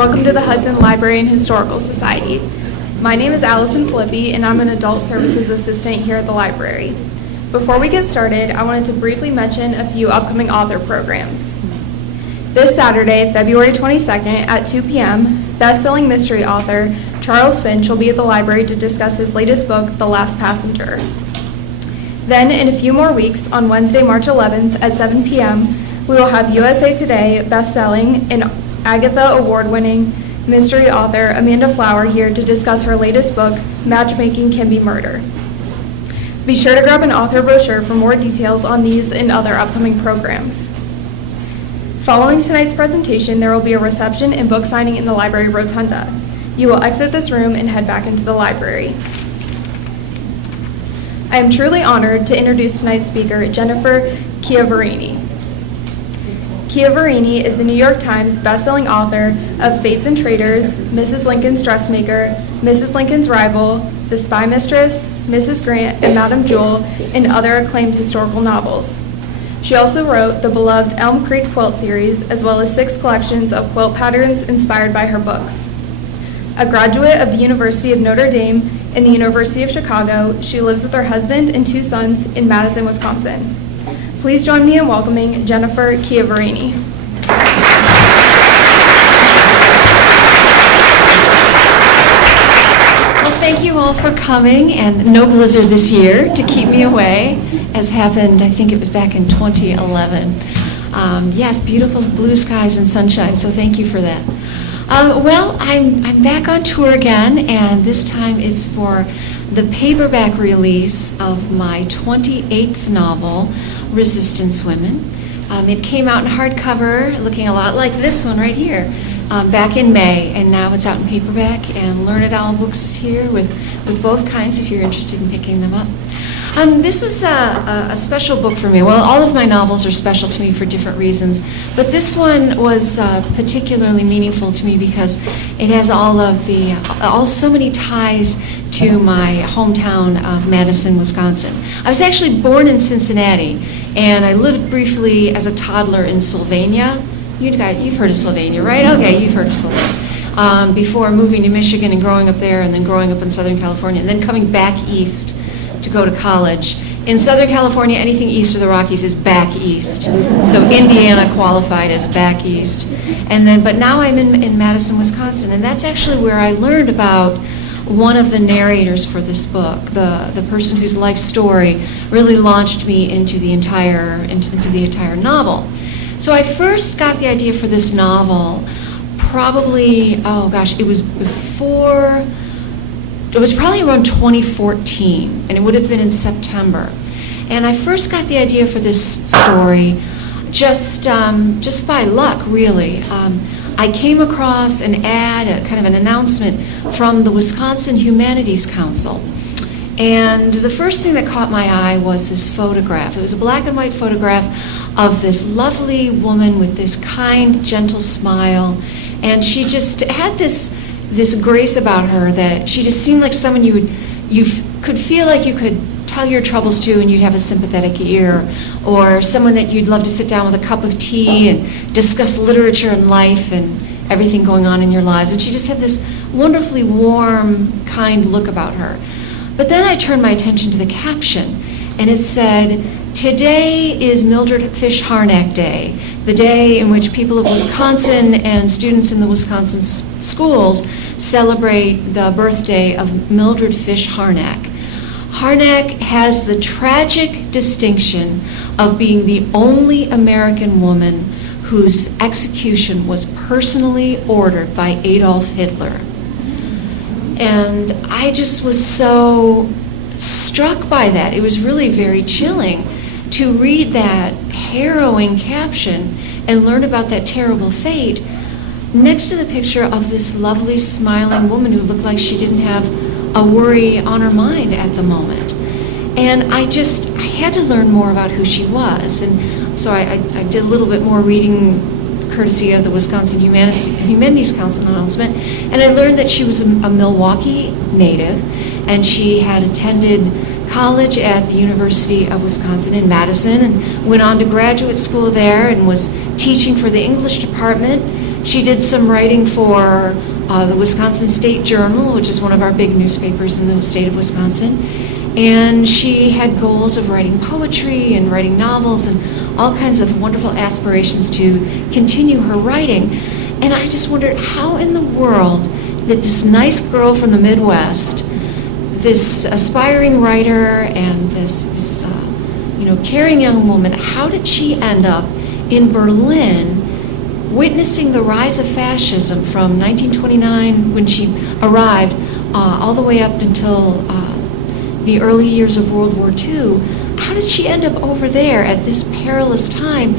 Welcome to the Hudson Library and Historical Society. My name is Allison Filippi, and I'm an Adult Services Assistant here at the library. Before we get started, I wanted to briefly mention a few upcoming author programs. This Saturday, February 22nd at 2 p.m., best-selling mystery author Charles Finch will be at the library to discuss his latest book, The Last Passenger. Then, in a few more weeks, on Wednesday, March 11th at 7 p.m., we will have USA Today best-selling and Agatha Award-winning mystery author Amanda Flower here to discuss her latest book, Matchmaking Can Be Murder. Be sure to grab an author brochure for more details on these and other upcoming programs. Following tonight's presentation, there will be a reception and book signing in the library rotunda. You will exit this room and head back into the library. I am truly honored to introduce tonight's speaker, Jennifer Chiaverini. Chiaverini is the New York Times bestselling author of Fates and Traitors, Mrs. Lincoln's Dressmaker, Mrs. Lincoln's Rival, The Spy Mistress, Mrs. Grant, and Madame Jewel, and other acclaimed historical novels. She also wrote the beloved Elm Creek quilt series, as well as 6 collections of quilt patterns inspired by her books. A graduate of the University of Notre Dame and the University of Chicago, she lives with her husband and 2 sons in Madison, Wisconsin. Please join me in welcoming Jennifer Chiaverini. Well, thank you all for coming, and no blizzard this year to keep me away, as happened, I think it was back in 2011. Yes, beautiful blue skies and sunshine, so thank you for that. Well, I'm back on tour again, and this time it's for the paperback release of my 28th novel, Resistance Women. It came out in hardcover, looking a lot like this one right here, back in May, and now it's out in paperback, and Learn It All Books is here with both kinds if you're interested in picking them up. This was a special book for me. Well, all of my novels are special to me for different reasons, but this one was particularly meaningful to me because it has so many ties to my hometown of Madison, Wisconsin. I was actually born in Cincinnati, and I lived briefly as a toddler in Sylvania. You've heard of Sylvania, right? Okay, you've heard of Sylvania. Before moving to Michigan and growing up there, and then growing up in Southern California, and then coming back east to go to college. In Southern California, anything east of the Rockies is back east. So Indiana qualified as back east. But now I'm in Madison, Wisconsin, and that's actually where I learned about one of the narrators for this book, the person whose life story really launched me into the entire novel. So I first got the idea for this novel probably, it was probably around 2014, and it would have been in September. And I first got the idea for this story just by luck, really. I came across an ad, kind of an announcement from the Wisconsin Humanities Council. And the first thing that caught my eye was this photograph. It was a black and white photograph of this lovely woman with this kind, gentle smile. And she just had this grace about her that she just seemed like someone you could feel like you could tell your troubles to and you'd have a sympathetic ear, or someone that you'd love to sit down with a cup of tea and discuss literature and life and everything going on in your lives. And she just had this wonderfully warm, kind look about her. But then I turned my attention to the caption, and it said, "Today is Mildred Fish Harnack Day, the day in which people of Wisconsin and students in the Wisconsin schools celebrate the birthday of Mildred Fish Harnack." Harnack has the tragic distinction of being the only American woman whose execution was personally ordered by Adolf Hitler. And I just was so struck by that. It was really very chilling to read that harrowing caption and learn about that terrible fate next to the picture of this lovely smiling woman who looked like she didn't have a worry on her mind at the moment. And I had to learn more about who she was. And so I did a little bit more reading courtesy of the Wisconsin Humanities Council announcement, and I learned that she was a Milwaukee native, and she had attended college at the University of Wisconsin in Madison and went on to graduate school there and was teaching for the English department She did some writing for the Wisconsin State Journal, which is one of our big newspapers in the state of Wisconsin. And she had goals of writing poetry and writing novels and all kinds of wonderful aspirations to continue her writing. And I just wondered, how in the world did this nice girl from the Midwest, this aspiring writer and this caring young woman, how did she end up in Berlin witnessing the rise of fascism from 1929 when she arrived all the way up until the early years of World War II? How did she end up over there at this perilous time?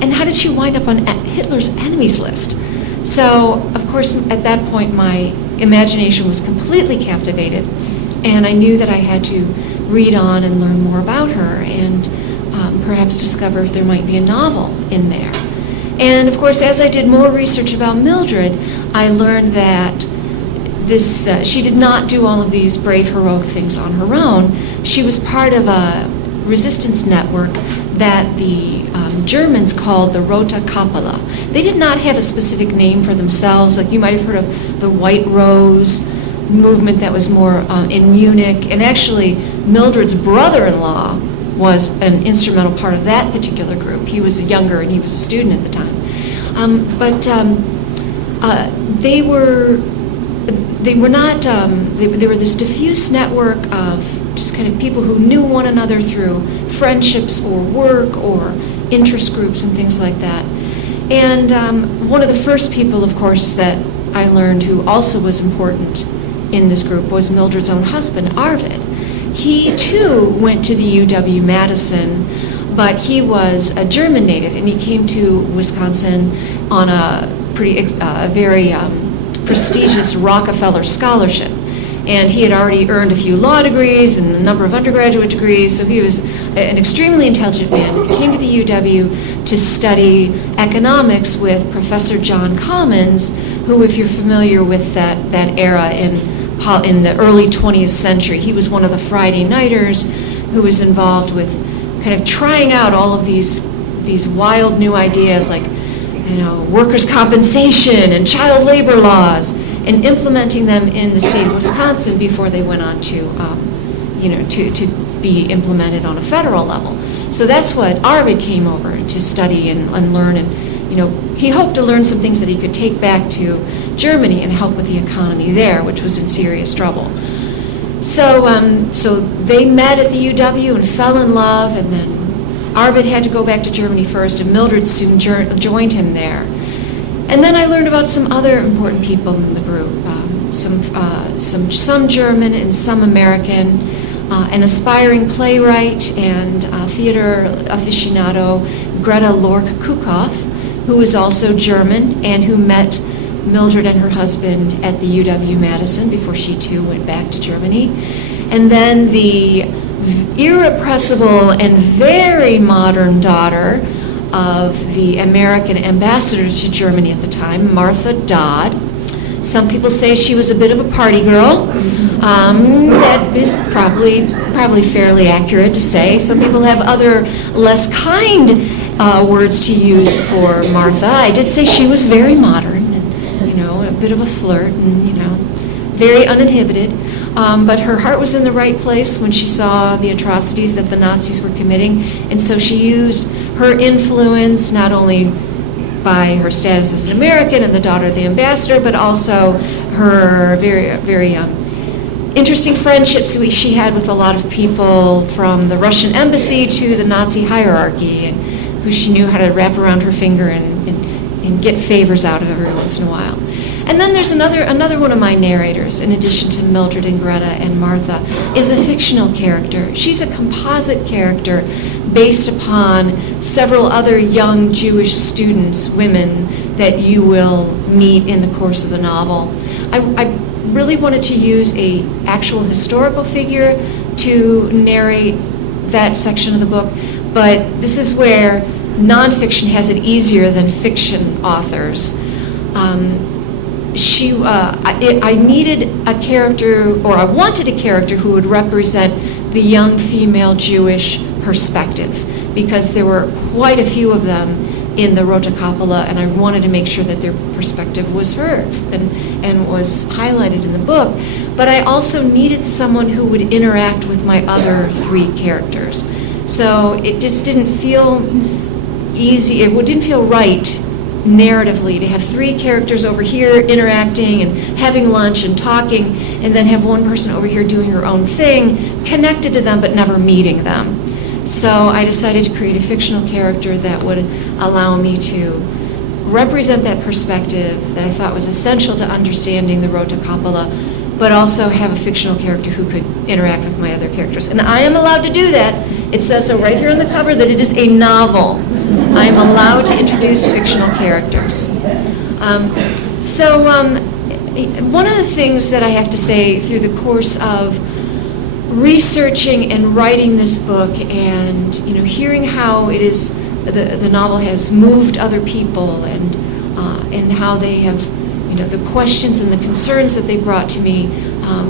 And how did she wind up on Hitler's enemies list? So, of course, at that point, my imagination was completely captivated, and I knew that I had to read on and learn more about her and perhaps discover if there might be a novel in there. And, of course, as I did more research about Mildred, I learned that she did not do all of these brave, heroic things on her own. She was part of a resistance network that the Germans called the Rote Kapelle. They did not have a specific name for themselves. Like you might have heard of the White Rose movement that was more in Munich. And actually, Mildred's brother-in-law was an instrumental part of that particular group. He was younger and he was a student at the time. They were this diffuse network of just kind of people who knew one another through friendships or work or interest groups and things like that. And one of the first people, of course, that I learned who also was important in this group was Mildred's own husband, Arvid. He, too, went to the UW-Madison, but he was a German native, and he came to Wisconsin on a very prestigious Rockefeller scholarship. And he had already earned a few law degrees and a number of undergraduate degrees, so he was an extremely intelligent man. He came to the UW to study economics with Professor John Commons, who, if you're familiar with that era in the early 20th century, he was one of the Friday Nighters who was involved with kind of trying out all of these wild new ideas like, workers' compensation and child labor laws, and implementing them in the state of Wisconsin before they went on to be implemented on a federal level. So that's what Arvid came over to study and learn, and he hoped to learn some things that he could take back to Germany and help with the economy there, which was in serious trouble. So they met at the UW and fell in love, and then Arvid had to go back to Germany first, and Mildred soon joined him there. And then I learned about some other important people in the group, some German and some American, an aspiring playwright and theater aficionado, Greta Lork-Kukoff, who was also German and who met Mildred and her husband at the UW-Madison before she too went back to Germany. And then the irrepressible and very modern daughter of the American ambassador to Germany at the time, Martha Dodd. Some people say she was a bit of a party girl. That is probably fairly accurate to say. Some people have other less kind words to use for Martha. I did say she was very modern, and a bit of a flirt, and very uninhibited. But her heart was in the right place when she saw the atrocities that the Nazis were committing, and so she used her influence not only by her status as an American and the daughter of the ambassador, but also her very, very interesting friendships she had with a lot of people from the Russian embassy to the Nazi hierarchy, and who she knew how to wrap around her finger and get favors out of every once in a while. And then there's another one of my narrators, in addition to Mildred and Greta and Martha, is a fictional character. She's a composite character based upon several other young Jewish students, women, that you will meet in the course of the novel. I really wanted to use an actual historical figure to narrate that section of the book, but this is where nonfiction has it easier than fiction authors. I needed a character, or I wanted a character who would represent the young female Jewish perspective, because there were quite a few of them in the Rota Coppola, and I wanted to make sure that their perspective was heard and was highlighted in the book. But I also needed someone who would interact with my other three characters. So it just didn't feel easy, it didn't feel right narratively to have three characters over here interacting and having lunch and talking, and then have one person over here doing her own thing, connected to them but never meeting them. So I decided to create a fictional character that would allow me to represent that perspective that I thought was essential to understanding the Rota Coppola, but also have a fictional character who could interact with my other characters. And I am allowed to do that. It says so right here on the cover that it is a novel. I am allowed to introduce fictional characters. One of the things that I have to say through the course of researching and writing this book, and hearing how it is the novel has moved other people, and how they have the questions and the concerns that they brought to me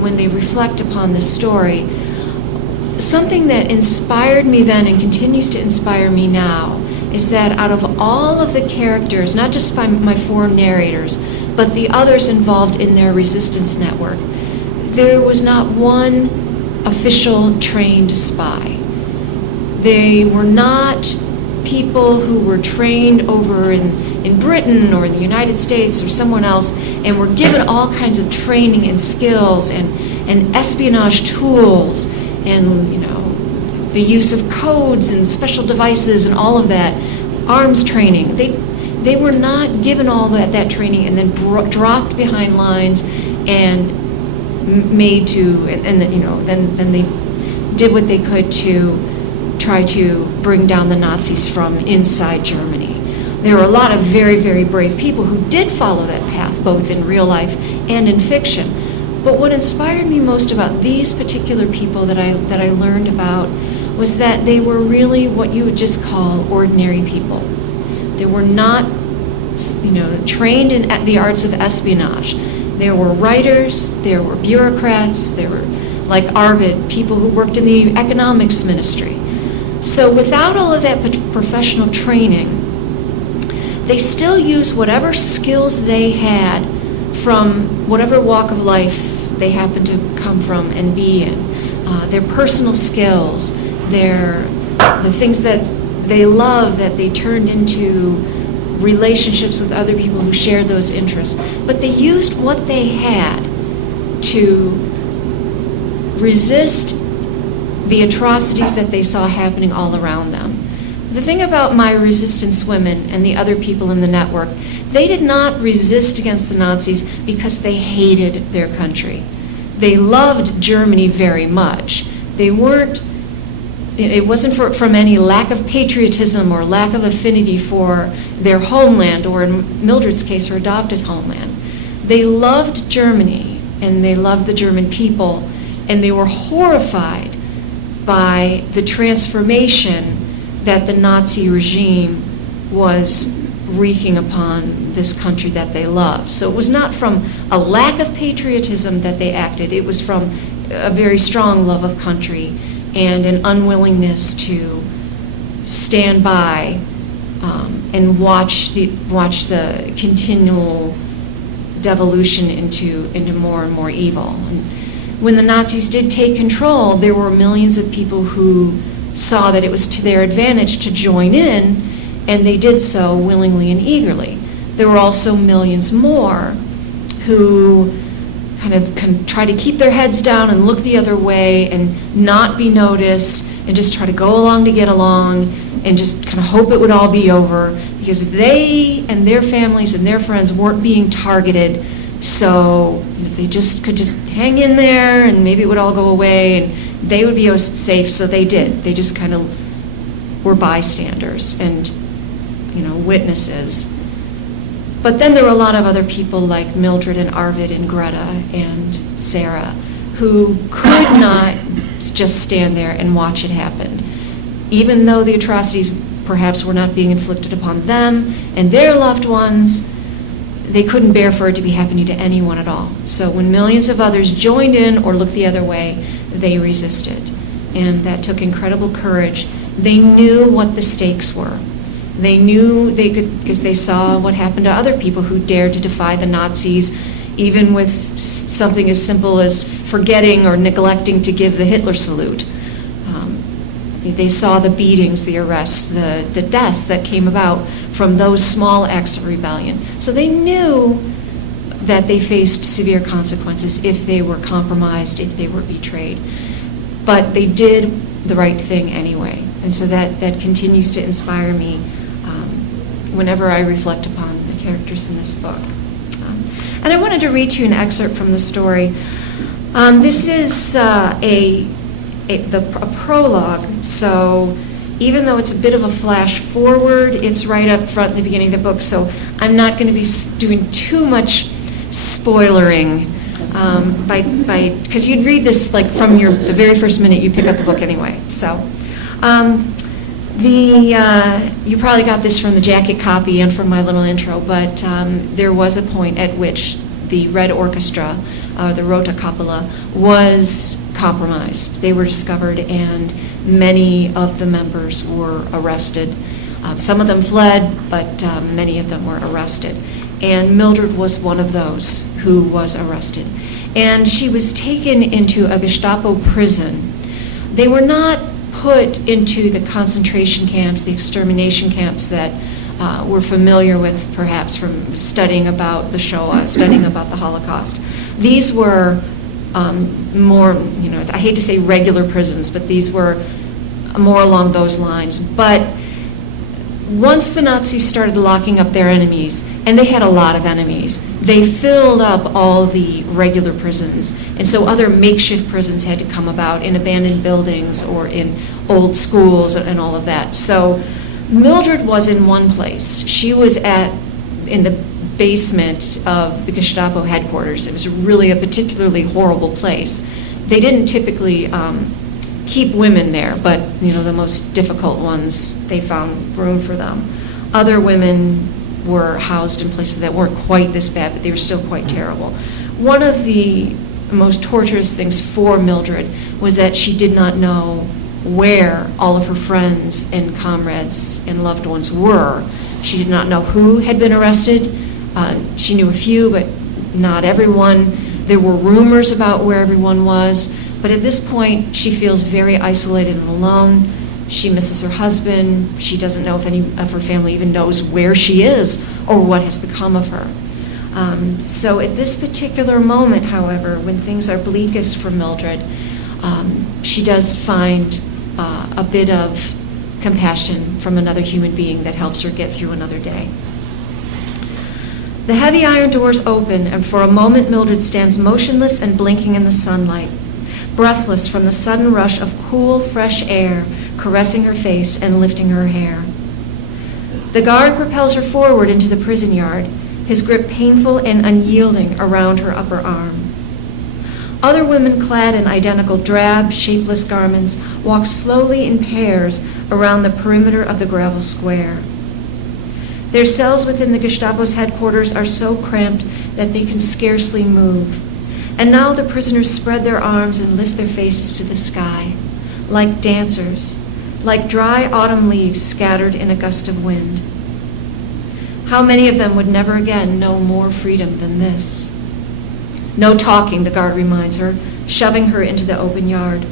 when they reflect upon this story. Something that inspired me then and continues to inspire me now is that out of all of the characters, not just my four narrators, but the others involved in their resistance network, there was not one official trained spy. They were not people who were trained over in Britain or in the United States or someone else and were given all kinds of training and skills and espionage tools and the use of codes and special devices and all of that, arms training. They were not given all that training and then dropped behind lines and made to, then they did what they could to try to bring down the Nazis from inside Germany. There were a lot of very, very brave people who did follow that path, both in real life and in fiction. But what inspired me most about these particular people that I learned about was that they were really what you would just call ordinary people. They were not, trained in the arts of espionage. There were writers, there were bureaucrats, there were, like Arvid, people who worked in the economics ministry. So without all of that professional training, they still used whatever skills they had from whatever walk of life they happened to come from and be in. Their personal skills, the things that they love that they turned into relationships with other people who shared those interests. But they used what they had to resist the atrocities that they saw happening all around them. The thing about my resistance women and the other people in the network, they did not resist against the Nazis because they hated their country. They loved Germany very much. They weren't, it wasn't from any lack of patriotism or lack of affinity for their homeland, or in Mildred's case, her adopted homeland. They loved Germany, and they loved the German people, and they were horrified by the transformation that the Nazi regime was wreaking upon this country that they loved. So it was not from a lack of patriotism that they acted. It was from a very strong love of country and an unwillingness to stand by and watch the continual devolution into more and more evil. And when the Nazis did take control, there were millions of people who saw that it was to their advantage to join in, and they did so willingly and eagerly. There were also millions more who kind of try to keep their heads down and look the other way and not be noticed and just try to go along to get along and just kind of hope it would all be over, because they and their families and their friends weren't being targeted. So they just could just hang in there and maybe it would all go away and they would be safe. So they did. They just kind of were bystanders and witnesses. But then there were a lot of other people like Mildred and Arvid and Greta and Sarah who could not just stand there and watch it happen. Even though the atrocities perhaps were not being inflicted upon them and their loved ones, they couldn't bear for it to be happening to anyone at all. So when millions of others joined in or looked the other way, they resisted. And that took incredible courage. They knew what the stakes were. They knew they could, because they saw what happened to other people who dared to defy the Nazis, even with something as simple as forgetting or neglecting to give the Hitler salute. They saw the beatings, the arrests, the deaths that came about from those small acts of rebellion. So they knew that they faced severe consequences if they were compromised, if they were betrayed. But they did the right thing anyway. And so that continues to inspire me whenever I reflect upon the characters in this book. And I wanted to read to you an excerpt from the story. This is a prologue, so even though it's a bit of a flash forward, it's right up front at the beginning of the book, so I'm not going to be doing too much spoilering because you'd read this like from the very first minute you pick up the book anyway. So you probably got this from the jacket copy and from my little intro, but there was a point at which the Red Orchestra, the Rota Capella, was compromised. They were discovered, and many of the members were arrested. Some of them fled, but many of them were arrested. And Mildred was one of those who was arrested. And she was taken into a Gestapo prison. They were not put into the concentration camps, the extermination camps that we're familiar with perhaps from studying about the Shoah, studying about the Holocaust. These were more, I hate to say regular prisons, but these were more along those lines. But once the Nazis started locking up their enemies, and they had a lot of enemies, they filled up all the regular prisons. And so other makeshift prisons had to come about in abandoned buildings or in old schools and all of that. So Mildred was in one place. She was in the basement of the Gestapo headquarters. It was really a particularly horrible place. They didn't typically keep women there, but the most difficult ones, they found room for them. Other women were housed in places that weren't quite this bad, but they were still quite terrible. One of the most torturous things for Mildred was that she did not know where all of her friends and comrades and loved ones were. She did not know who had been arrested. She knew a few, but not everyone. There were rumors about where everyone was, but at this point, she feels very isolated and alone. She misses her husband. She doesn't know if any of her family even knows where she is or what has become of her. So at this particular moment, however, when things are bleakest for Mildred, she does find a bit of compassion from another human being that helps her get through another day. The heavy iron doors open, and for a moment Mildred stands motionless and blinking in the sunlight, breathless from the sudden rush of cool, fresh air caressing her face and lifting her hair. The guard propels her forward into the prison yard, his grip painful and unyielding around her upper arm. Other women clad in identical drab, shapeless garments walk slowly in pairs around the perimeter of the gravel square. Their cells within the Gestapo's headquarters are so cramped that they can scarcely move. And now the prisoners spread their arms and lift their faces to the sky, like dancers, like dry autumn leaves scattered in a gust of wind. How many of them would never again know more freedom than this? No talking, the guard reminds her, shoving her into the open yard.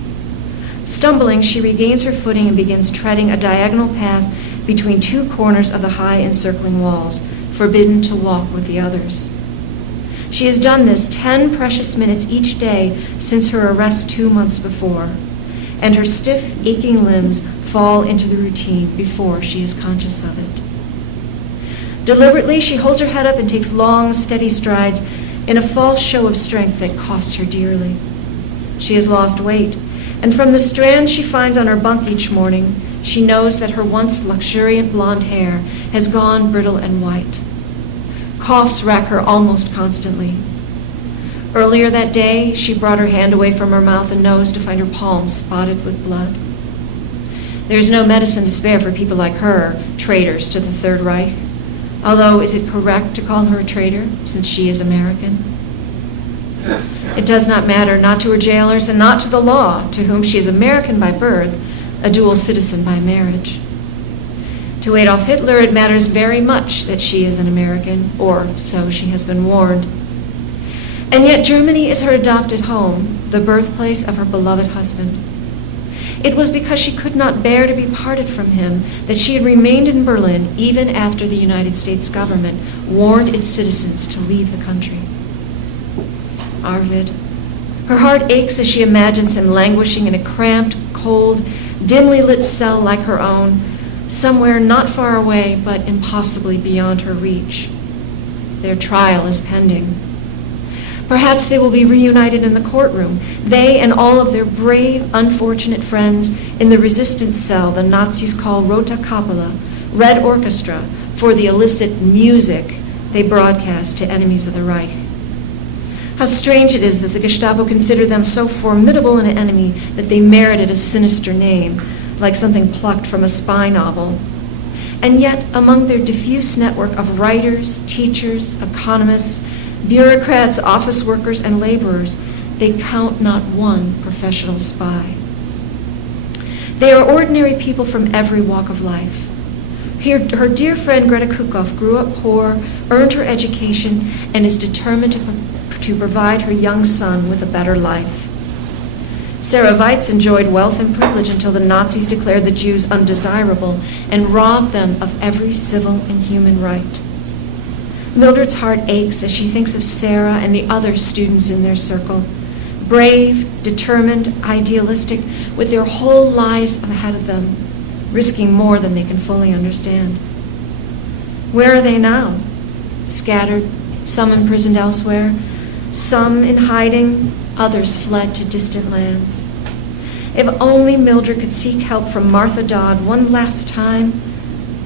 Stumbling, she regains her footing and begins treading a diagonal path between two corners of the high encircling walls, forbidden to walk with the others. She has done this 10 precious minutes each day since her arrest 2 months before, and her stiff, aching limbs fall into the routine before she is conscious of it. Deliberately, she holds her head up and takes long, steady strides in a false show of strength that costs her dearly. She has lost weight, and from the strands she finds on her bunk each morning, she knows that her once luxuriant blonde hair has gone brittle and white. Coughs rack her almost constantly. Earlier that day, she brought her hand away from her mouth and nose to find her palms spotted with blood. There is no medicine to spare for people like her, traitors to the Third Reich. Although, is it correct to call her a traitor, since she is American? It does not matter, not to her jailers and not to the law, to whom she is American by birth, a dual citizen by marriage. To Adolf Hitler, it matters very much that she is an American, or so she has been warned. And yet Germany is her adopted home, the birthplace of her beloved husband. It was because she could not bear to be parted from him that she had remained in Berlin even after the United States government warned its citizens to leave the country. Arvid. Her heart aches as she imagines him languishing in a cramped, cold, dimly lit cell like her own, somewhere not far away but impossibly beyond her reach. Their trial is pending. Perhaps they will be reunited in the courtroom, they and all of their brave, unfortunate friends in the resistance cell the Nazis call Rote Kapelle, Red Orchestra, for the illicit music they broadcast to enemies of the Reich. How strange it is that the Gestapo considered them so formidable an enemy that they merited a sinister name, like something plucked from a spy novel. And yet, among their diffuse network of writers, teachers, economists, bureaucrats, office workers, and laborers, they count not one professional spy. They are ordinary people from every walk of life. Her dear friend Greta Kukoff grew up poor, earned her education, and is determined to provide her young son with a better life. Sarah Weitz enjoyed wealth and privilege until the Nazis declared the Jews undesirable and robbed them of every civil and human right. Mildred's heart aches as she thinks of Sarah and the other students in their circle, brave, determined, idealistic, with their whole lives ahead of them, risking more than they can fully understand. Where are they now? Scattered, some imprisoned elsewhere, some in hiding, others fled to distant lands. If only Mildred could seek help from Martha Dodd one last time,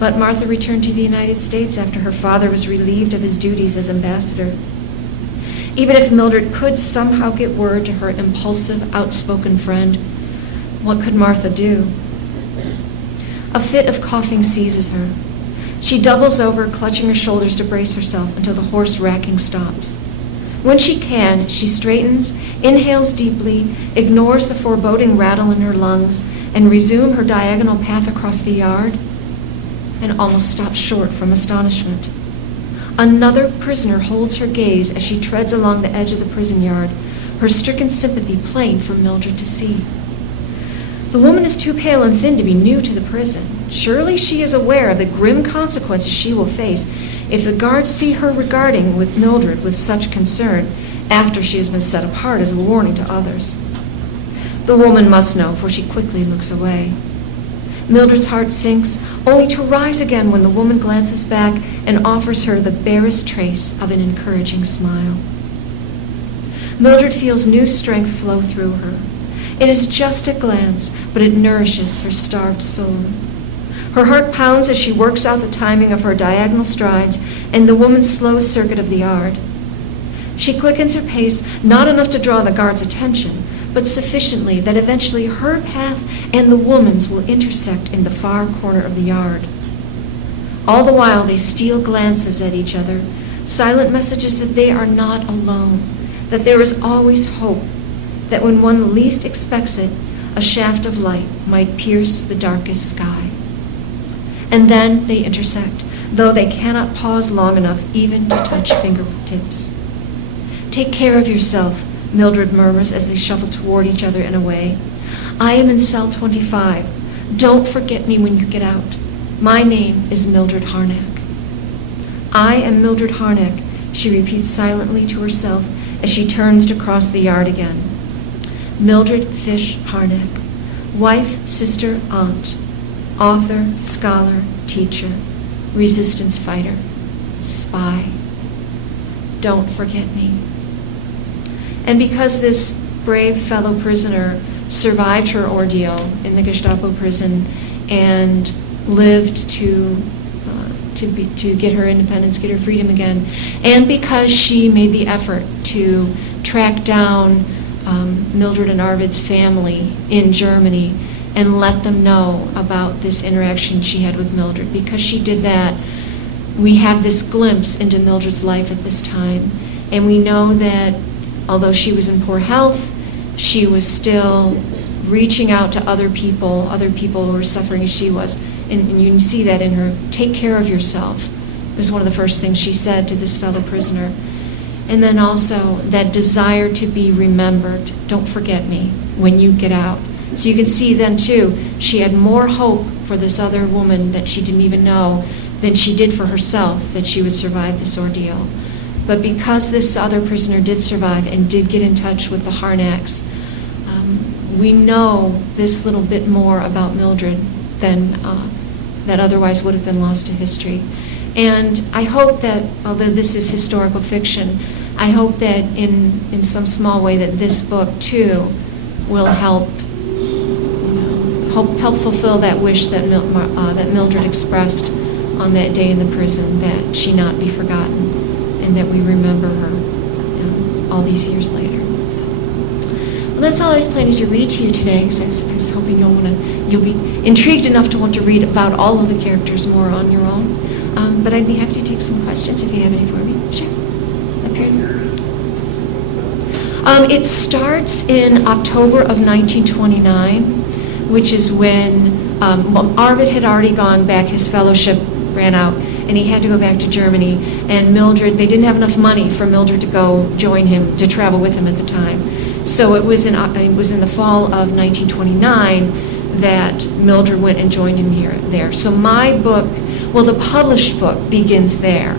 but Martha returned to the United States after her father was relieved of his duties as ambassador. Even if Mildred could somehow get word to her impulsive, outspoken friend, what could Martha do? A fit of coughing seizes her. She doubles over, clutching her shoulders to brace herself until the hoarse racking stops. When she can, she straightens, inhales deeply, ignores the foreboding rattle in her lungs, and resumes her diagonal path across the yard, and almost stops short from astonishment. Another prisoner holds her gaze as she treads along the edge of the prison yard, her stricken sympathy plain for Mildred to see. The woman is too pale and thin to be new to the prison. Surely she is aware of the grim consequences she will face if the guards see her regarding with Mildred with such concern after she has been set apart as a warning to others. The woman must know, for she quickly looks away. Mildred's heart sinks, only to rise again when the woman glances back and offers her the barest trace of an encouraging smile. Mildred feels new strength flow through her. It is just a glance, but it nourishes her starved soul. Her heart pounds as she works out the timing of her diagonal strides and the woman's slow circuit of the yard. She quickens her pace, not enough to draw the guard's attention, but sufficiently that eventually her path and the woman's will intersect in the far corner of the yard. All the while they steal glances at each other, silent messages that they are not alone, that there is always hope, that when one least expects it, a shaft of light might pierce the darkest sky. And then they intersect, though they cannot pause long enough even to touch fingertips. "Take care of yourself," Mildred murmurs as they shuffle toward each other and away. "I am in cell 25. Don't forget me when you get out. My name is Mildred Harnack." "I am Mildred Harnack," she repeats silently to herself as she turns to cross the yard again. Mildred Fish Harnack, wife, sister, aunt, author, scholar, teacher, resistance fighter, spy. Don't forget me. And because this brave fellow prisoner survived her ordeal in the Gestapo prison and lived to get her independence, get her freedom again, and because she made the effort to track down Mildred and Arvid's family in Germany and let them know about this interaction she had with Mildred. Because she did that, we have this glimpse into Mildred's life at this time, and we know that although she was in poor health, she was still reaching out to other people who were suffering as she was. And you can see that in her, take care of yourself, was one of the first things she said to this fellow prisoner. And then also that desire to be remembered. Don't forget me when you get out. So you can see then, too, she had more hope for this other woman that she didn't even know than she did for herself, that she would survive this ordeal. But because this other prisoner did survive and did get in touch with the Harnacks, we know this little bit more about Mildred than that otherwise would have been lost to history. And I hope that, although this is historical fiction, I hope that in some small way that this book, too, will help fulfill that wish that that Mildred expressed on that day in the prison, that she not be forgotten and that we remember her all these years later. So, well, that's all I was planning to read to you today, because I was hoping you'll be intrigued enough to want to read about all of the characters more on your own. But I'd be happy to take some questions if you have any for me. Sure. Up here. It starts in October of 1929, which is when Arvid had already gone back. His fellowship ran out, and he had to go back to Germany. And Mildred, they didn't have enough money for Mildred to go join him, to travel with him at the time. So it was in the fall of 1929 that Mildred went and joined him there. So my book, well, the published book begins there.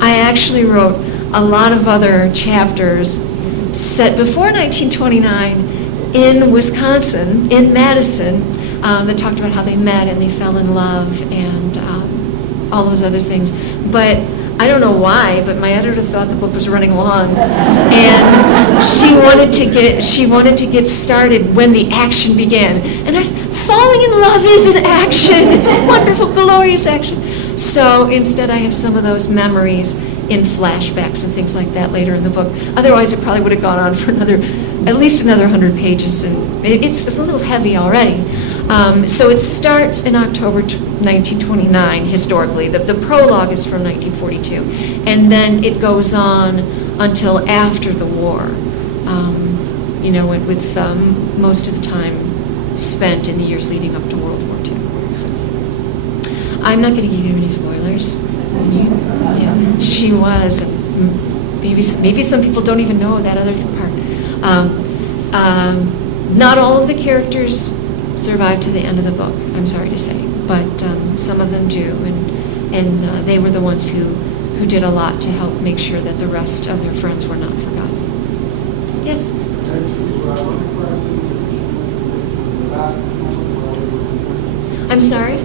I actually wrote a lot of other chapters set before 1929 in Wisconsin, in Madison, that talked about how they met and they fell in love and all those other things. But I don't know why, but my editor thought the book was running long, and she wanted to get started when the action began. And I said, falling in love is an action. It's a wonderful, glorious action. So instead, I have some of those memories in flashbacks and things like that later in the book. Otherwise, it probably would have gone on for at least another 100 pages, and it's a little heavy already. So it starts in October 1929, historically. The prologue is from 1942, and then it goes on until after the war, with most of the time spent in the years leading up to World War II. So I'm not going to give you any spoilers. Yeah, she was. Maybe some people don't even know that other part. Not all of the characters survived to the end of the book, I'm sorry to say, but some of them do, and they were the ones who did a lot to help make sure that the rest of their friends were not forgotten. Yes? I'm sorry?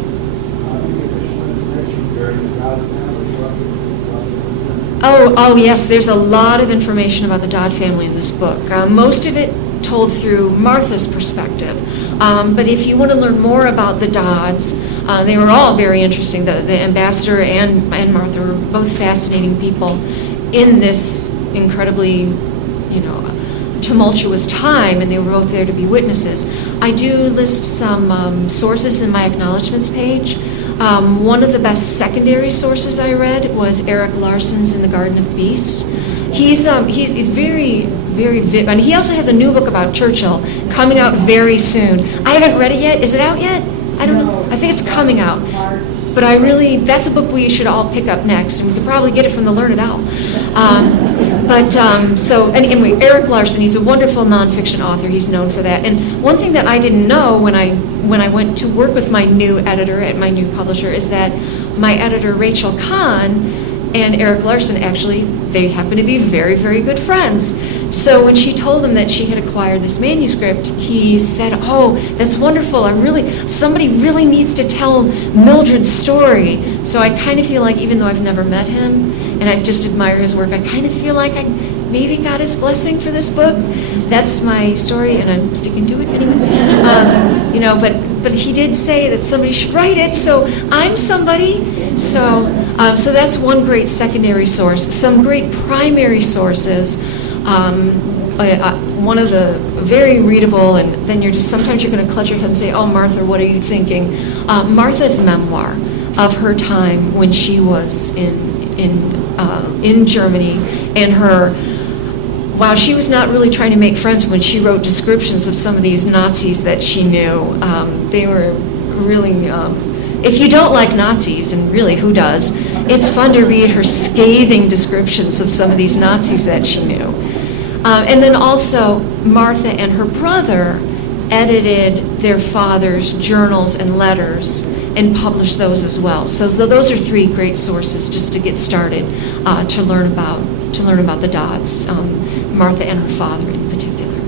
Oh, yes, there's a lot of information about the Dodd family in this book. Most of it told through Martha's perspective. But if you want to learn more about the Dodds, they were all very interesting. The ambassador and Martha were both fascinating people in this incredibly, tumultuous time, and they were both there to be witnesses. I do list some sources in my acknowledgments page. One of the best secondary sources I read was Eric Larson's In the Garden of Beasts. He's very, very vivid, and he also has a new book about Churchill coming out very soon. I haven't read it yet. Is it out yet? I don't know. I think it's coming out. But that's a book we should all pick up next, and we could probably get it from the Learned Owl. Anyway, Eric Larson, he's a wonderful nonfiction author. He's known for that. And one thing that I didn't know when I went to work with my new editor at my new publisher is that my editor, Rachel Kahn, and Eric Larson, actually, they happen to be very, very good friends. So when she told him that she had acquired this manuscript, he said, "Oh, that's wonderful. Somebody really needs to tell Mildred's story." So I kind of feel like, even though I've never met him and I just admire his work, I kind of feel like I maybe got his blessing for this book. That's my story, and I'm sticking to it anyway. But he did say that somebody should write it, so I'm somebody. So that's one great secondary source. Some great primary sources. One of the very readable, and then sometimes you're going to clutch your head and say, "Oh, Martha, what are you thinking?" Martha's memoir of her time when she was in Germany, and wow, she was not really trying to make friends when she wrote descriptions of some of these Nazis that she knew. They were really, if you don't like Nazis, and really who does, it's fun to read her scathing descriptions of some of these Nazis that she knew. And then also, Martha and her brother edited their father's journals and letters and published those as well. So those are three great sources just to get started to learn about the Dodds, Martha and her father in particular.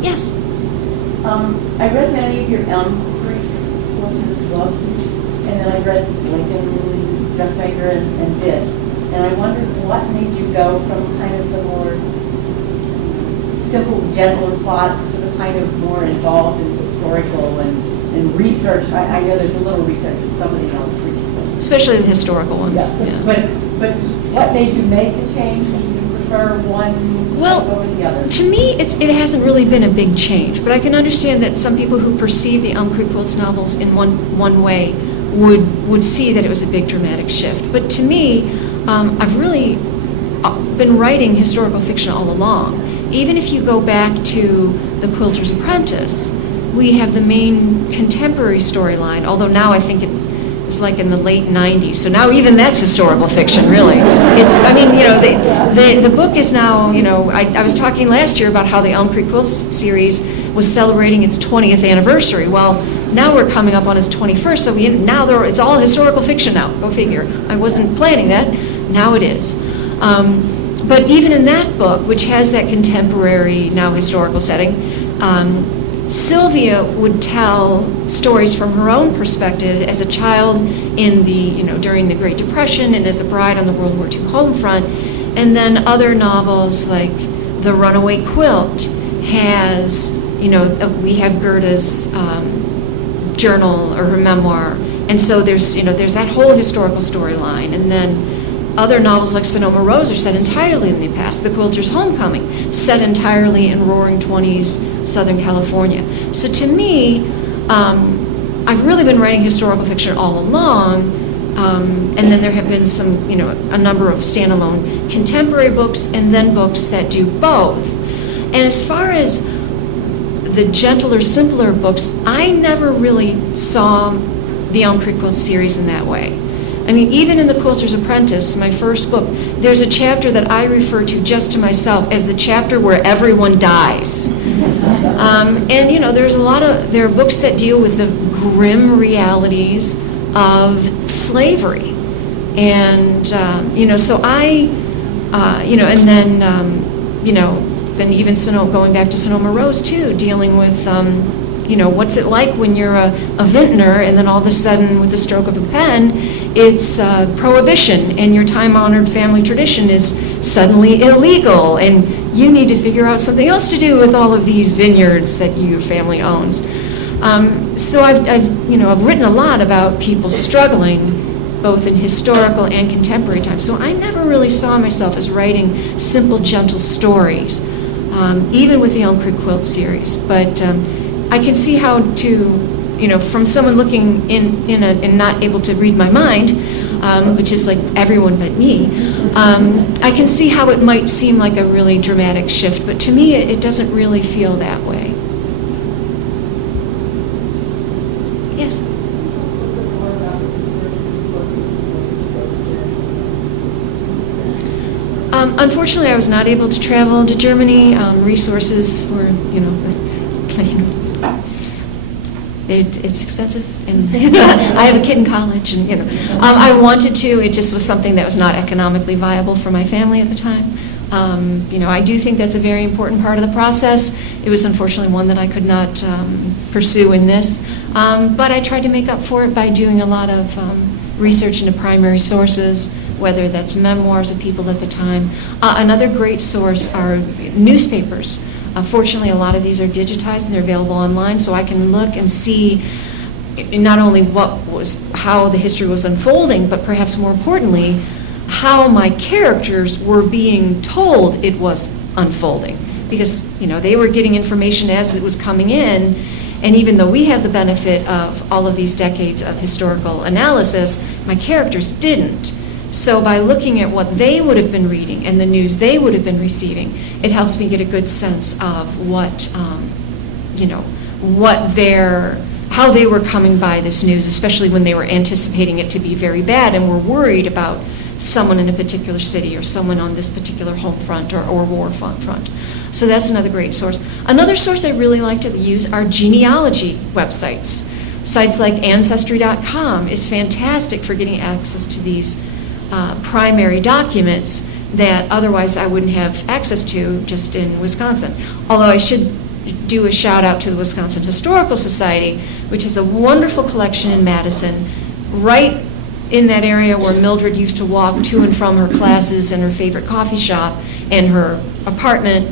Yes. I read many of your Elm Creek books, and then I read Lincoln's Dressmaker and this, and I wondered what made you go from kind of the more simple, gentler plots to the kind of more involved in historical and research. I know there's a little research in some of the Elm Creek books. Especially the historical ones. Yeah. But what made you make the change? Do you prefer one over the other? To me, it hasn't really been a big change, but I can understand that some people who perceive the Elm Creek Quilts novels in one way would see that it was a big dramatic shift. But to me, I've really been writing historical fiction all along. Even if you go back to The Quilter's Apprentice, we have the main contemporary storyline, although now I think it's like in the late 90s, so now even that's historical fiction, really. The book is now, I was talking last year about how the Elm Creek Quilts series was celebrating its 20th anniversary. Well, now we're coming up on its 21st, so it's all historical fiction now. Go figure. I wasn't planning that. Now it is. But even in that book, which has that contemporary, now historical setting, Sylvia would tell stories from her own perspective as a child in during the Great Depression and as a bride on the World War II home front. And then other novels like The Runaway Quilt has, we have Gerda's journal or her memoir. And so there's that whole historical storyline. And then other novels like Sonoma Rose are set entirely in the past. The Quilter's Homecoming, set entirely in Roaring 20s Southern California. So to me, I've really been writing historical fiction all along, and then there have been a number of standalone contemporary books and then books that do both. And as far as the gentler, simpler books, I never really saw the Elm Creek Quilt series in that way. I mean, even in The Quilter's Apprentice, my first book, there's a chapter that I refer to just to myself as the chapter where everyone dies. There are books that deal with the grim realities of slavery. And, so then even going back to Sonoma Rose too, dealing with, what's it like when you're a vintner and then all of a sudden with the stroke of a pen, it's prohibition and your time-honored family tradition is suddenly illegal and you need to figure out something else to do with all of these vineyards that your family owns. So I've written a lot about people struggling both in historical and contemporary times. So I never really saw myself as writing simple, gentle stories, even with the Elm Creek Quilt series. But I can see how from someone looking in and not able to read my mind, which is like everyone but me, I can see how it might seem like a really dramatic shift, but to me it doesn't really feel that way. Yes? Unfortunately, I was not able to travel to Germany. Resources were, it's expensive, and I have a kid in college, and I wanted to. It just was something that was not economically viable for my family at the time. I do think that's a very important part of the process. It was unfortunately one that I could not pursue in this, but I tried to make up for it by doing a lot of research into primary sources, whether that's memoirs of people at the time. Another great source are newspapers. Fortunately, a lot of these are digitized and they're available online, so I can look and see not only how the history was unfolding, but perhaps more importantly, how my characters were being told it was unfolding. Because, they were getting information as it was coming in, and even though we have the benefit of all of these decades of historical analysis, my characters didn't. So by looking at what they would have been reading and the news they would have been receiving, it helps me get a good sense of what, how they were coming by this news, especially when they were anticipating it to be very bad and were worried about someone in a particular city or someone on this particular home front or war front. So that's another great source. Another source I really like to use are genealogy websites. Sites like Ancestry.com is fantastic for getting access to these primary documents that otherwise I wouldn't have access to just in Wisconsin. Although I should do a shout out to the Wisconsin Historical Society, which has a wonderful collection in Madison, right in that area where Mildred used to walk to and from her classes and her favorite coffee shop and her apartment.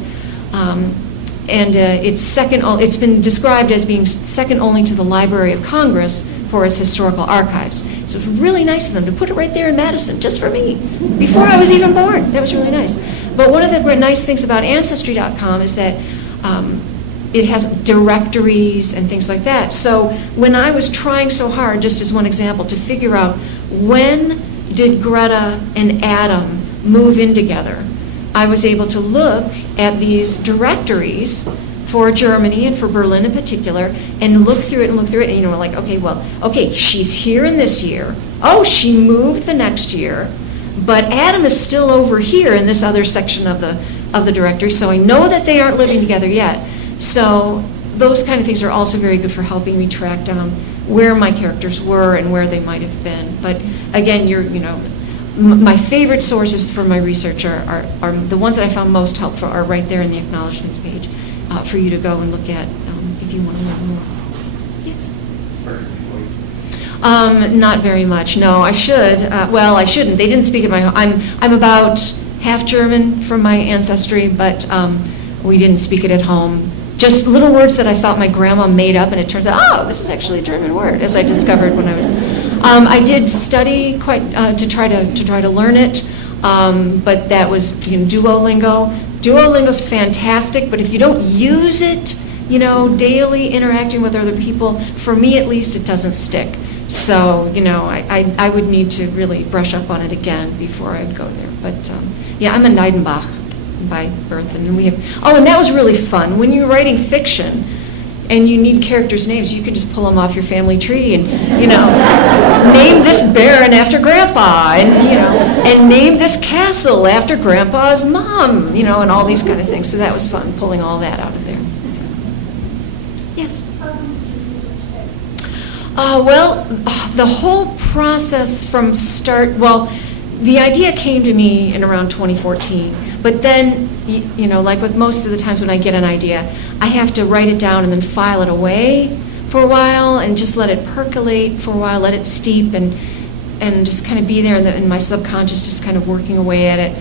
It's been described as being second only to the Library of Congress for its historical archives. So it's really nice of them to put it right there in Madison, just for me, before I was even born. That was really nice. But one of the nice things about Ancestry.com is that it has directories and things like that. So when I was trying so hard, just as one example, to figure out when did Greta and Adam move in together, I was able to look at these directories for Germany and for Berlin in particular, and look through it, and like, okay, she's here in this year. Oh, she moved the next year, but Adam is still over here in this other section of the directory, so I know that they aren't living together yet. So those kind of things are also very good for helping me track down where my characters were and where they might have been. But again, my favorite sources for my research are the ones that I found most helpful are right there in the acknowledgments page for you to go and look at if you want to learn more. Yes? Not very much, no. I should. Well, I shouldn't. They didn't speak at my home. I'm about half German from my ancestry, but we didn't speak it at home. Just little words that I thought my grandma made up, and it turns out, oh, this is actually a German word, as I discovered when I was. I did study quite to try to learn it, but that was Duolingo. Duolingo's fantastic, but if you don't use it, daily interacting with other people, for me at least, it doesn't stick. So I would need to really brush up on it again before I'd go there. But yeah, I'm a Neidenbach by birth, and we have. Oh, and that was really fun when you're writing fiction. And you need characters' names, you can just pull them off your family tree and, name this baron after Grandpa, and name this castle after Grandpa's mom, and all these kind of things. So that was fun, pulling all that out of there. Yes? The whole process from the idea came to me in around 2014, but then, like with most of the times when I get an idea, I have to write it down and then file it away for a while and just let it percolate for a while, let it steep, and just kind of be there in my subconscious, just kind of working away at it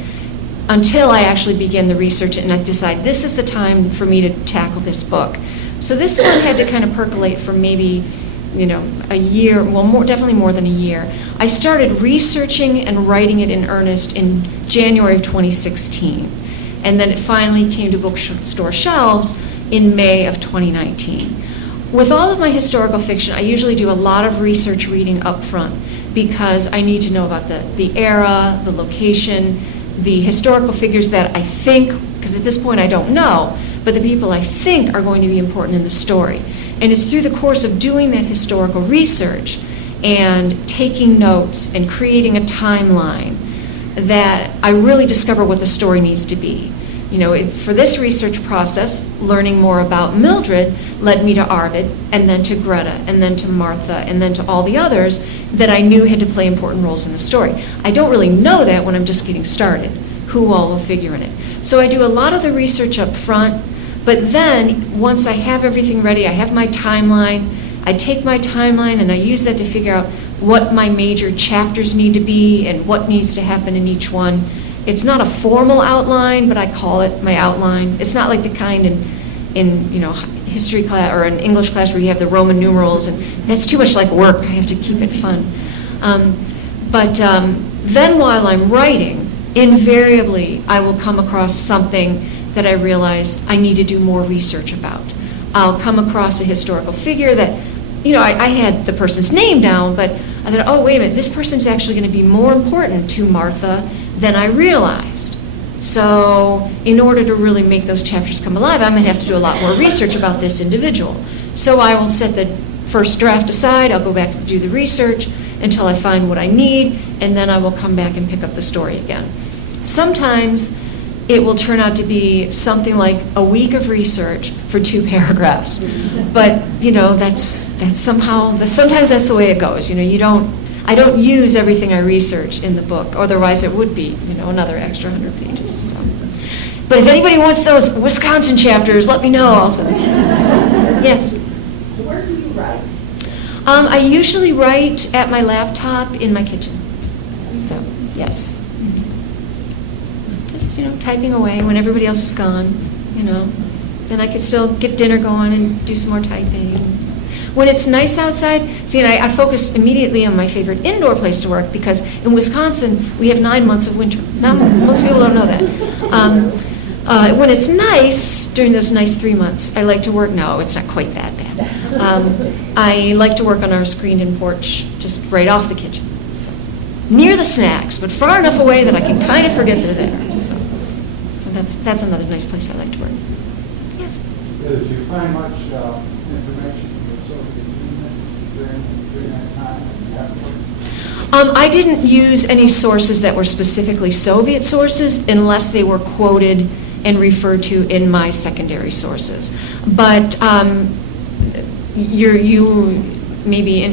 until I actually begin the research and I decide this is the time for me to tackle this book. So this one had to kind of percolate for maybe a year, definitely more than a year. I started researching and writing it in earnest in January of 2016. And then it finally came to bookstore shelves in May of 2019. With all of my historical fiction, I usually do a lot of research reading up front because I need to know about the era, the location, the historical figures that I think, because at this point I don't know, but the people I think are going to be important in the story. And it's through the course of doing that historical research and taking notes and creating a timeline that I really discover what the story needs to be. For this research process, learning more about Mildred led me to Arvid, and then to Greta, and then to Martha, and then to all the others that I knew had to play important roles in the story. I don't really know that when I'm just getting started, who all will figure in it. So I do a lot of the research up front, but then once I have everything ready, I have my timeline, I take my timeline and I use that to figure out what my major chapters need to be and what needs to happen in each one. It's not a formal outline, but I call it my outline. It's not like the kind in history class or an English class where you have the Roman numerals, and that's too much like work. I have to keep it fun. But then while I'm writing, invariably I will come across something that I realize I need to do more research about. I'll come across a historical figure that I had the person's name down, but I thought, oh, wait a minute, this person's actually going to be more important to Martha than I realized. So in order to really make those chapters come alive, I'm going to have to do a lot more research about this individual. So I will set the first draft aside, I'll go back and do the research until I find what I need, and then I will come back and pick up the story again. Sometimes it will turn out to be something like a week of research for 2 paragraphs. But, sometimes that's the way it goes. I don't use everything I research in the book, otherwise it would be, another extra 100 pages. So. But if anybody wants those Wisconsin chapters, let me know also. Yes? Where do you write? I usually write at my laptop in my kitchen. So, yes. Just, typing away when everybody else is gone, Then I could still get dinner going and do some more typing. When it's nice outside, I focus immediately on my favorite indoor place to work because in Wisconsin, we have 9 months of winter. Most people don't know that. When it's nice, during those nice 3 months, I like to work, no, it's not quite that bad. I like to work on our screened-in porch, just right off the kitchen. So, near the snacks, but far enough away that I can kind of forget they're there. So that's another nice place I like to work. Yes? Did you find much information from the Soviet Union during that time? I didn't use any sources that were specifically Soviet sources unless they were quoted and referred to in my secondary sources. But you maybe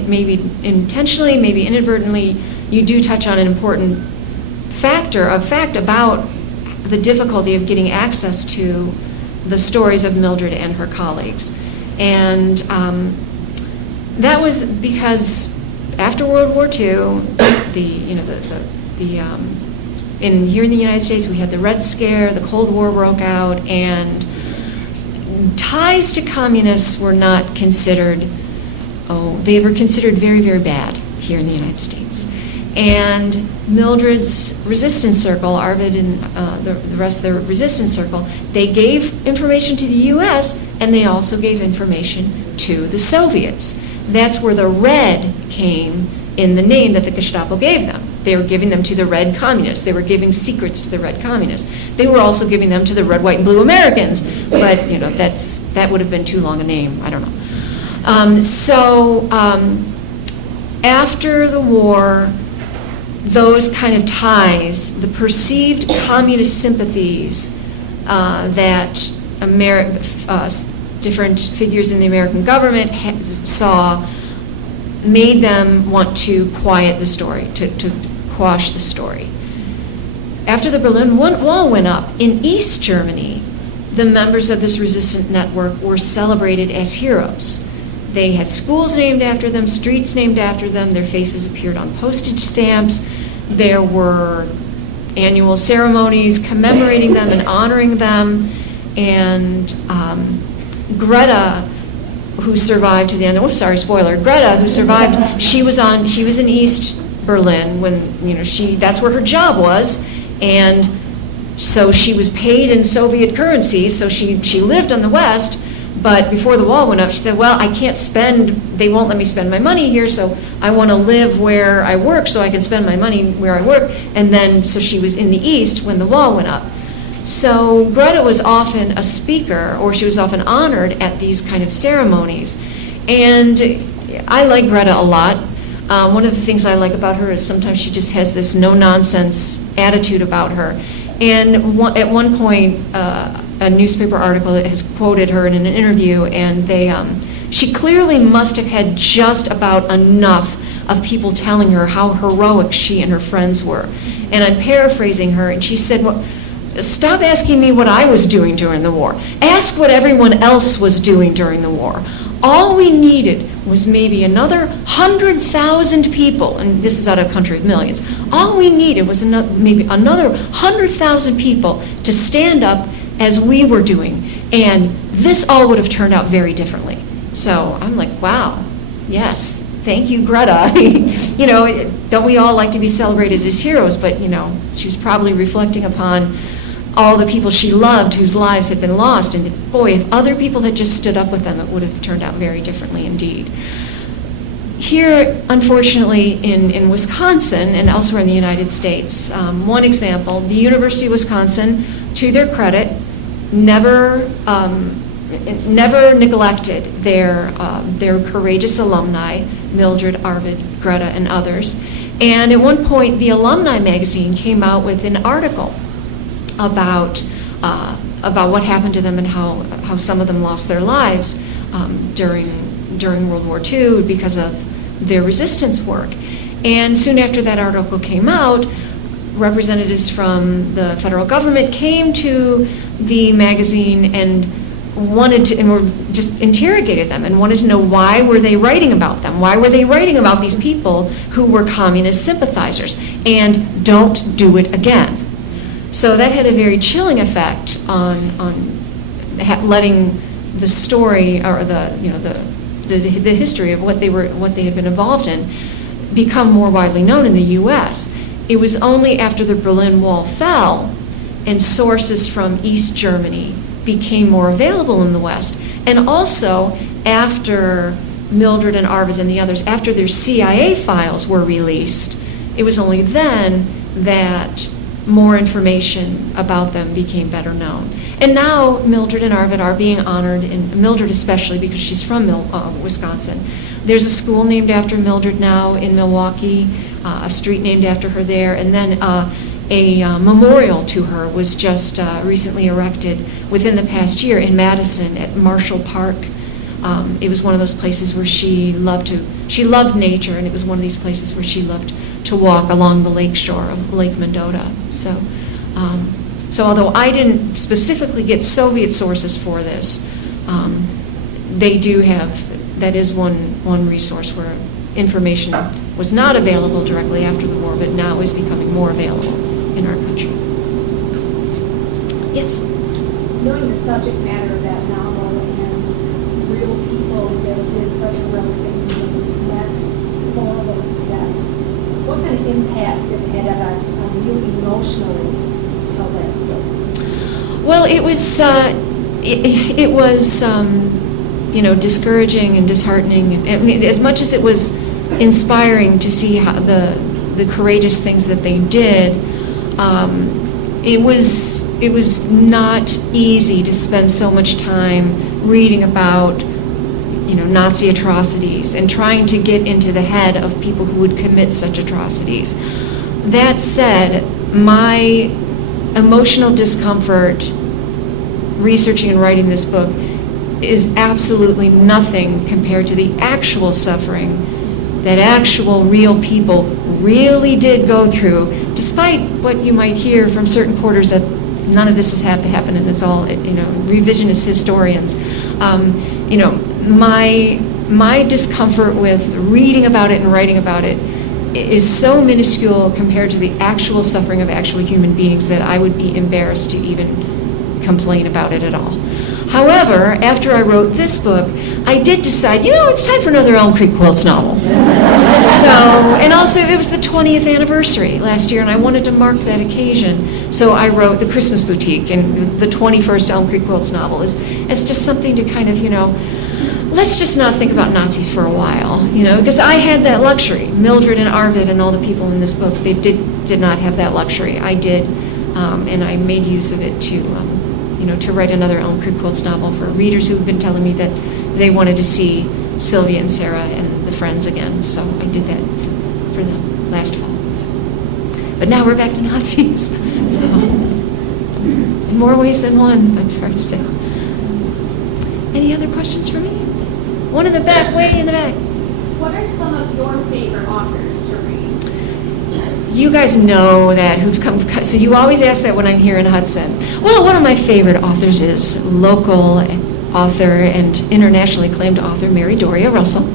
intentionally, maybe inadvertently, you do touch on an important fact about the difficulty of getting access to the stories of Mildred and her colleagues. And that was because after World War II, here in the United States, we had the Red Scare, the Cold War broke out, and ties to communists were not considered, they were considered very, very bad here in the United States. And Mildred's resistance circle, Arvid and the rest of the resistance circle, they gave information to the U.S. and they also gave information to the Soviets. That's where the red came in the name that the Gestapo gave them. They were giving them to the red communists. They were giving secrets to the red communists. They were also giving them to the red, white, and blue Americans. But, that would have been too long a name. I don't know. After the war, those kind of ties, the perceived communist sympathies that different figures in the American government saw, made them want to quiet the story, to quash the story. After the Berlin Wall went up, in East Germany, the members of this resistant network were celebrated as heroes. They had schools named after them, streets named after them, their faces appeared on postage stamps. There were annual ceremonies commemorating them and honoring them. And Greta, who survived to the end, spoiler, Greta, who survived, she was in East Berlin when, that's where her job was. And so she was paid in Soviet currency, so she lived on the West. But before the wall went up, she said, well, they won't let me spend my money here, so I want to live where I work so I can spend my money where I work. And then, so she was in the East when the wall went up. So Greta was often a speaker, or she was often honored at these kind of ceremonies. And I like Greta a lot. One of the things I like about her is sometimes she just has this no-nonsense attitude about her. And at one point, a newspaper article has quoted her in an interview, and she clearly must have had just about enough of people telling her how heroic she and her friends were. And I'm paraphrasing her, and she said, well, stop asking me what I was doing during the war. Ask what everyone else was doing during the war. All we needed was maybe another 100,000 people, and this is out of a country of millions. All we needed was maybe another 100,000 people to stand up as we were doing, and this all would have turned out very differently. So I'm like, wow, yes, thank you, Greta. Don't we all like to be celebrated as heroes? But, she was probably reflecting upon all the people she loved whose lives had been lost. And boy, if other people had just stood up with them, it would have turned out very differently indeed. Here, unfortunately, in Wisconsin and elsewhere in the United States, one example, the University of Wisconsin, to their credit, never neglected their courageous alumni, Mildred, Arvid, Greta, and others. And at one point, the Alumni magazine came out with an article about what happened to them and how some of them lost their lives during World War II because of their resistance work. And soon after that article came out, representatives from the federal government came to the magazine and were just interrogated them and wanted to know why were they writing about them? Why were they writing about these people who were communist sympathizers? And don't do it again. So that had a very chilling effect on letting the story or the history of what they had been involved in become more widely known in the U.S. It was only after the Berlin Wall fell and sources from East Germany became more available in the West, and also after Mildred and Arvid and the others, after their CIA files were released, it was only then that more information about them became better known. And now Mildred and Arvid are being honored, and Mildred especially because she's from Wisconsin. There's a school named after Mildred now in Milwaukee, a street named after her there, and then a memorial to her was just recently erected within the past year in Madison at Marshall Park. It was one of those places where she loved nature, and it was one of these places where she loved to walk along the lake shore of Lake Mendota. So although I didn't specifically get Soviet sources for this, they do have, that is one resource where information was not available directly after the war, but now is becoming more available in our country. Yes? Knowing the subject matter of that novel and real people that did such horrific things and met horrible deaths, what kind of impact did it have on you emotionally to tell that story? Well, it was discouraging and disheartening. I mean, as much as it was inspiring to see how the courageous things that they did, it was not easy to spend so much time reading about Nazi atrocities and trying to get into the head of people who would commit such atrocities. That said, my emotional discomfort researching and writing this book is absolutely nothing compared to the actual suffering that actual real people really did go through, despite what you might hear from certain quarters that none of this has happened and it's all revisionist historians. My discomfort with reading about it and writing about it is so minuscule compared to the actual suffering of actual human beings that I would be embarrassed to even complain about it at all. However, after I wrote this book, I did decide, it's time for another Elm Creek Quilts novel. And also it was the 20th anniversary last year, and I wanted to mark that occasion. So I wrote The Christmas Boutique, and the 21st Elm Creek Quilts novel is just something to kind of, let's just not think about Nazis for a while, because I had that luxury. Mildred and Arvid and all the people in this book, they did not have that luxury. I did, and I made use of it to write another Elm Creek Quilts novel for readers who have been telling me that they wanted to see Sylvia and Sarah and the friends again. So I did that for them last fall. But now we're back to Nazis. So, in more ways than one, I'm sorry to say. Any other questions for me? One in the back, way in the back. What are some of your favorite authors to read? You guys know that who've come, so you always ask that when I'm here in Hudson. Well, one of my favorite authors is local author and internationally acclaimed author Mary Doria Russell.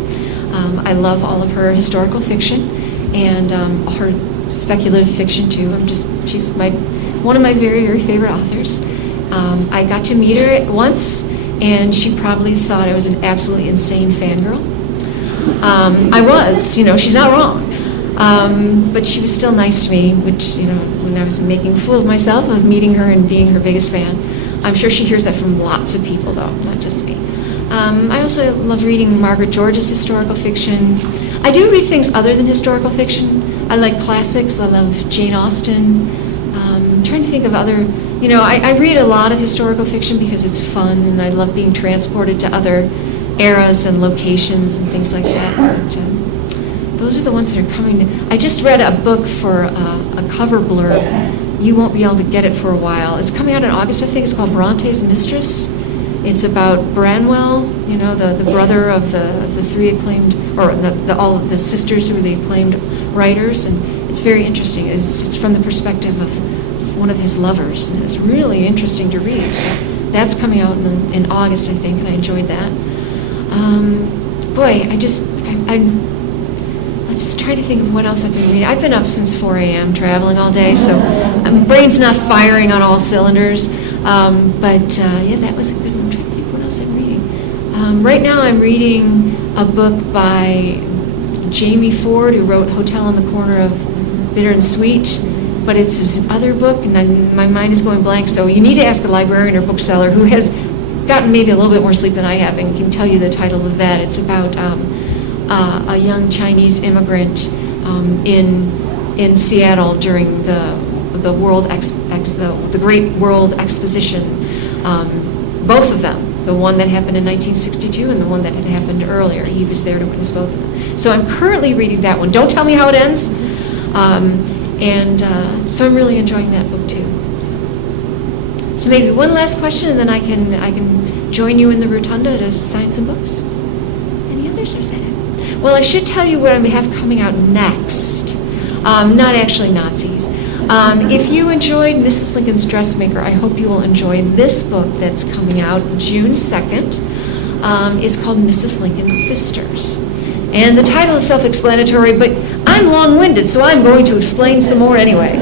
I love all of her historical fiction and her speculative fiction too. She's one of my very, very favorite authors. I got to meet her once, and she probably thought I was an absolutely insane fangirl. I was, she's not wrong. But she was still nice to me, which, when I was making a fool of myself of meeting her and being her biggest fan. I'm sure she hears that from lots of people, though, not just me. I also love reading Margaret George's historical fiction. I do read things other than historical fiction. I like classics. I love Jane Austen. I'm trying to think of other, I read a lot of historical fiction because it's fun, and I love being transported to other eras and locations and things like that. But those are the ones that are coming. I just read a book for a cover blurb. You won't be able to get it for a while. It's coming out in August, I think. It's called Bronte's Mistress. It's about Branwell, the brother of the three acclaimed, or all of the sisters who were the acclaimed writers, and it's very interesting. It's from the perspective of one of his lovers, and it's really interesting to read. So that's coming out in August, I think, and I enjoyed that. Let's try to think of what else I've been reading. I've been up since 4 a.m. traveling all day, so my brain's not firing on all cylinders. That was a good one. I'm trying to think what else I'm reading. Right now I'm reading a book by Jamie Ford, who wrote Hotel on the Corner of Bitter and Sweet, but it's his other book, and my mind is going blank, so you need to ask a librarian or bookseller who has gotten maybe a little bit more sleep than I have and can tell you the title of that. It's about a young Chinese immigrant in Seattle during the World the Great World Exposition. Both of them, the one that happened in 1962 and the one that had happened earlier. He was there to witness both of them. So I'm currently reading that one. Don't tell me how it ends. So I'm really enjoying that book too. So maybe one last question, and then I can join you in the rotunda to sign some books. Any others, or is that it? Well, I should tell you what I have coming out next. Not actually Nazis. If you enjoyed Mrs. Lincoln's Dressmaker, I hope you will enjoy this book that's coming out June 2nd. It's called Mrs. Lincoln's Sisters. And the title is self-explanatory, but I'm long-winded, so I'm going to explain some more anyway.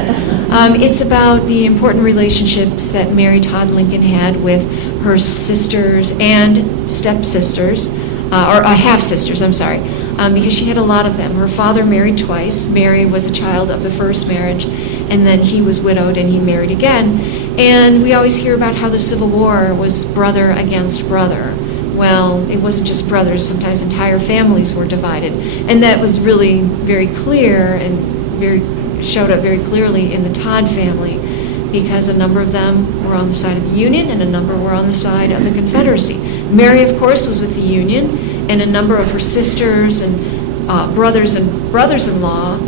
It's about the important relationships that Mary Todd Lincoln had with her sisters and stepsisters, or half-sisters, I'm sorry, because she had a lot of them. Her father married twice. Mary was a child of the first marriage, and then he was widowed and he married again. And we always hear about how the Civil War was brother against brother. Well, it wasn't just brothers. Sometimes entire families were divided. And that was really very clear and showed up very clearly in the Todd family, because a number of them were on the side of the Union and a number were on the side of the Confederacy. Mary, of course, was with the Union, and a number of her sisters and brothers-in-law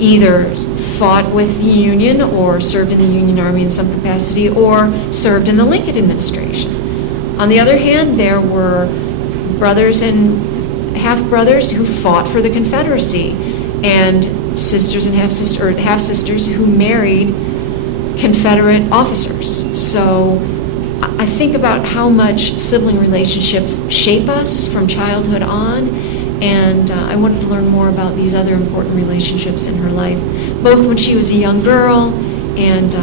either fought with the Union or served in the Union Army in some capacity or served in the Lincoln administration. On the other hand, there were brothers and half-brothers who fought for the Confederacy, and sisters and half-sisters who married Confederate officers. So I think about how much sibling relationships shape us from childhood on, and I wanted to learn more about these other important relationships in her life, both when she was a young girl and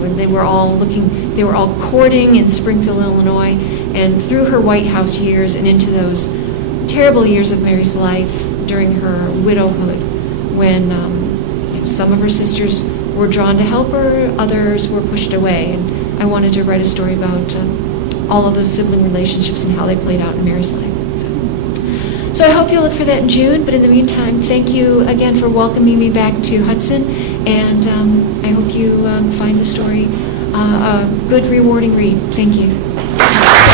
when they were all courting in Springfield, Illinois, and through her White House years and into those terrible years of Mary's life during her widowhood, when some of her sisters were drawn to help her, others were pushed away. And I wanted to write a story about all of those sibling relationships and how they played out in Mary's life. So I hope you'll look for that in June, but in the meantime, thank you again for welcoming me back to Hudson, and I hope you find the story a good, rewarding read. Thank you.